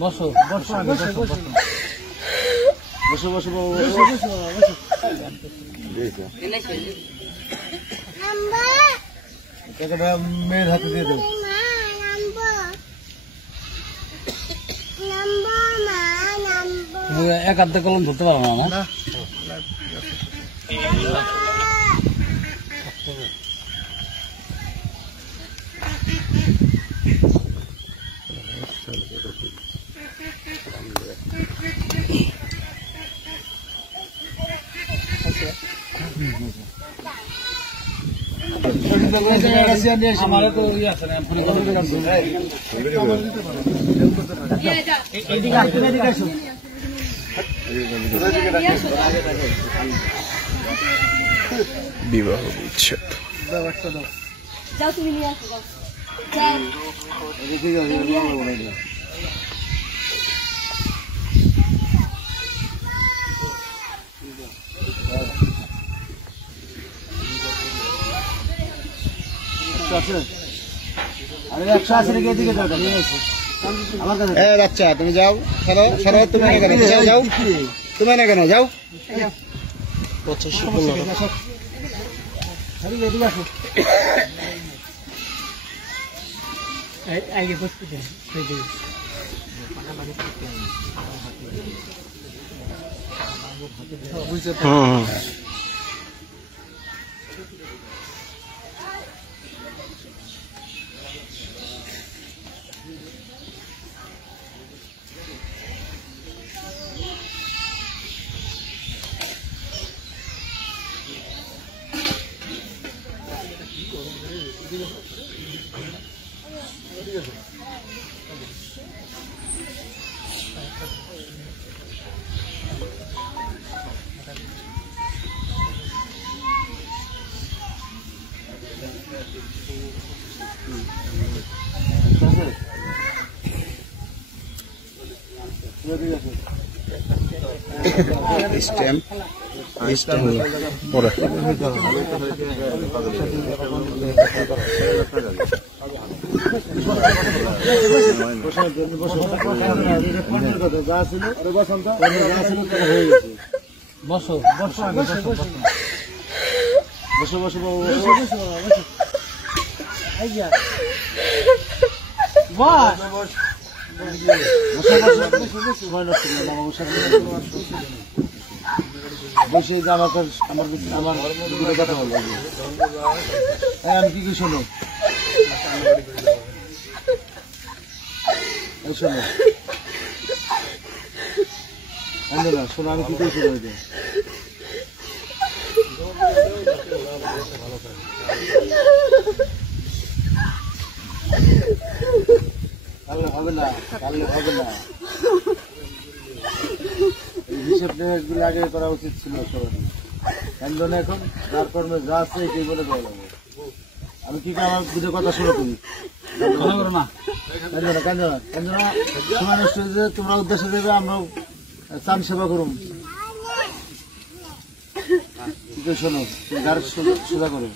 বসো বসো বসো বসো মেয়ের হাতে দিয়ে দেবো। এক হাতে কলম ধরতে পারো না আমার। আমার তো ইয়ে আছে না বিবাহ বিচ্ছেদ যাও তুমি নিয়ে আসো বাচ্চা তুমি যাও তুমি যাও তুমি না কেন যাও পরে বসো বসো বসো বসো বসে আমার কথা বলবো। আমি কি কি শোনো শোনো না শোনো আমি কি করে শোনো কালকে হবে না হিসেব নিয়ে আগে করা উচিত ছিল সবাই। কেন এখন যার কর্মে যা আছে এটাই বলে দেওয়া যাবে। আমি কি আমার দুটো কথা শুনো তুমি না তোমরা উদ্দেশ্য দেবে আমরাও চান সেবা করুন। শোনো সোজা করো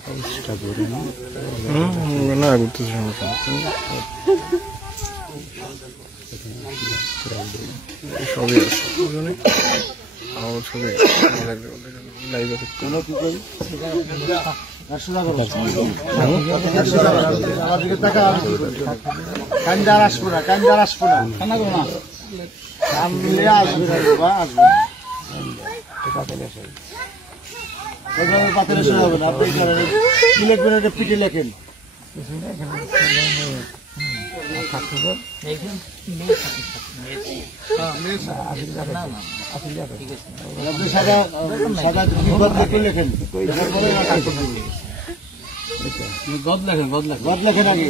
না ঘুরতেছে সবই কান্দার আসবো না কান্না করো না সামনে আসবে পাথরে শোনা হবে না। আপনি কি লিখবেন এটা পিঠে লেখেন আপনি সাদা লেখেন গদ লেখেন আগে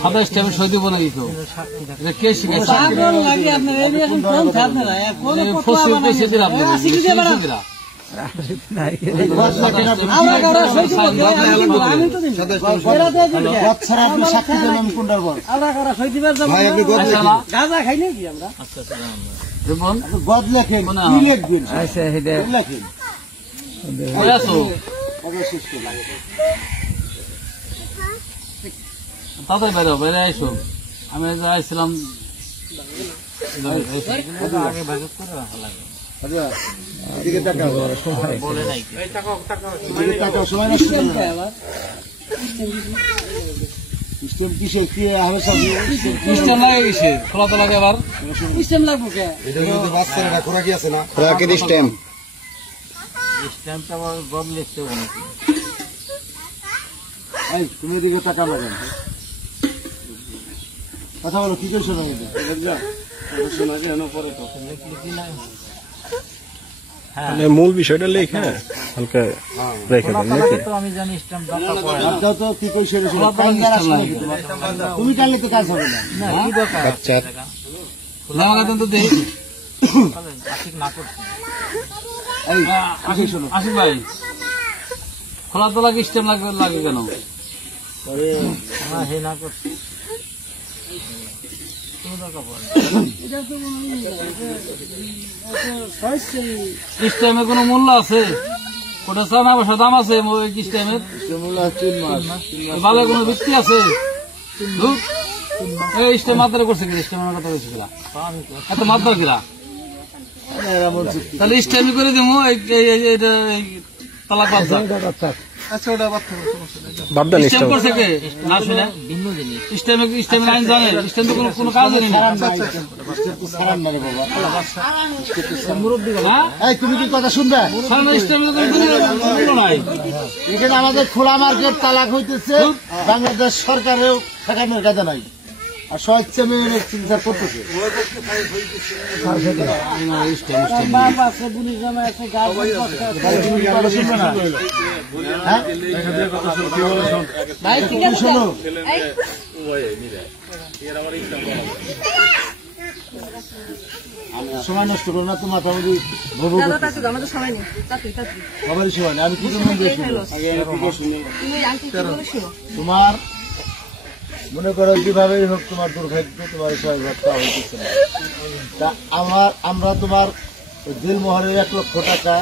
সাদা স্টেপে সই দিব না দিত কে শিখেছে গদ লেখেন তাড়াতাড়ি বাইরে বাইরে আইসো। আমি আইছিলাম আগে ভাজত করে রাখা লাগে। আচ্ছা, এদিকে তাকাও। বলে নাই এদিকে তাকাও, সময় নষ্ট করো না। স্টেম কিসে কি হবে সব? সিস্টেম লাগে গেছে, খোলা তো লাগে আবার। সিস্টেম লাগবো কে? এটা কিন্তু বাচ্চারা খোরাকি আছে না? খোরাকের স্ট্যাম্প স্ট্যাম্পটা আবার বদলেছে অনেক। এই তুমি এদিকে তাকাও না কেন? কথা বলো, কি করছো না এটা? শোনা কেন পরে তো? মানে মূল বিষয়টা লেখা হালকা রেখে দেন নাকি? তো আমি জানি স্ট্যাম্প দরকার পড়ে না। আপনাও তো কি করছো এটা শোনো। টাইমদার আসলে নাকি তোমার? তুমি টানলে তো কাজ হবে না। না, কি দরকার? বাচ্চা খোলা লাগাতে তো দেই। ঠিক না করছি। এই আশিক শোনো। আশিক ভাই, খোলা তো লাগে স্ট্যাম্প লাগে কেন? আরে না, হে না করছি। কোনো দরকার পড়ে না। এটা তো স্ট্যাম্পে কোনো মূল্য আছে? ওটা চানা পয়সা দাম আছে স্ট্যাম্পের? মূল্য 3 মাস। ভালো কোনো ভিত্তি আছে? ধুর, এই স্ট্যাম্প মাত্রা করছে কিনা? স্ট্যাম্পের কথা বলছে কিনা? এত মাত্রা কিনা? এরা বলছে কি? তাহলে স্ট্যাম্প করে দেবো এটা তালাক বাচ্চা। আচ্ছা, ওটা বাচ্চা বাদ দেন স্ট্যাম্প করছে কে? না শুনে ভিন্ন জিনিস। স্ট্যাম্পের আইন জানে? স্ট্যাম্প কোনো কোনো কাজ জানি না। সারান না রে বাবা। মুরব্বী না? এই তুমি কি কথা শুনবে? স্ট্যাম্পে কোনো মূল্য নাই। এখানে আমাদের খোলা মার্কেট তালাক হইতেছে, বাংলাদেশ সরকারেও ঠেকানোর কাজে নাই, আর স্বেচ্ছা মেয়ে চিকিৎসা করতেছে। বাপ আছে, পুলিশ জামা আছে, গার্জেন আছে। তুমি কি কথা শুনবে না? হ্যাঁ? ভাই ঠিক তুমি আছে। শোনো, সময় নষ্ট করো না, তো মাথামুখি ভবু দাদা তাতে আমাদের সময় নেই। তাতে বাবারই সময় নেই। আমি কি মন দিয়ে শুনবো? তুমি আন্টি কি বলে শোনো। তোমার মনে করো যেভাবেই হোক তোমার দুর্ভাগ্য, তোমার সহযোগিতা হইতেছে না। তা আমরা তোমার জেল মোহরের 1 লক্ষ টাকা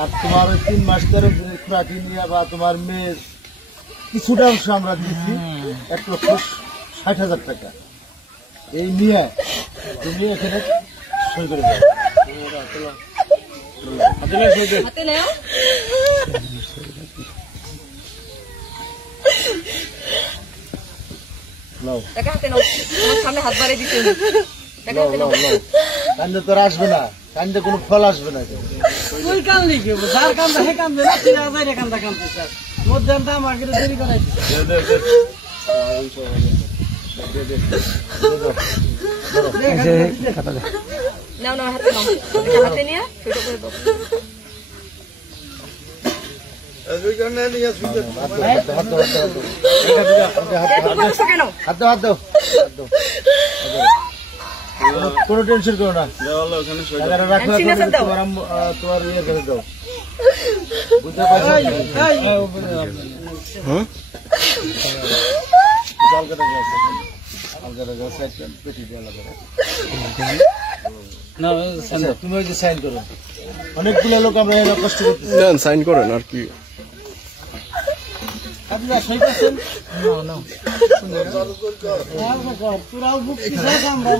আর তোমার ওই 3 মাস ধরে খোরাকি নিয়ে বা তোমার মেয়ের কিছুটা অংশ আমরা দিচ্ছি 1,60,000 টাকা। এই নিয়ে তুমি এখানে সই করে দাও। হাতে নাও। নাও, টাকা হাতে নাও। তোমার সামনে হাত বাড়িয়ে দিতে হবে। টাকা নাও, হাতে নাও, নাও। নাও। কান্দে তোর আসবে না, কান্দে কোনো ফল আসবে না। তুই কান লিখে যার কান দেখে কান দে না, তুই আজাইরে কান দা কান দিছিস। মধ্যে আমরা আমাকে দেরি করাই দিছিস। নাও নাও হাতে নাও। টাকা হাতে নিয়ে ছোট করে দাও। কেন? হাত দাও। কোনো টেনশন করো না। টাকাটা রাখো, আমি signature দাও। তোমার ইয়ে করে দাও। বুঝতে পারছো? হুম আলগাটা যাও, সাইড পেটি দিয়ে আলাদা রাখো। না, আচ্ছা, তুমি ওই যে সাইন করো। অনেকগুলো লোক আমরা এরা কষ্ট করতেছি। দেন সাইন করেন আর কি। আপনারা সই করছেন? না। তোরাও বুক কিসে আমরা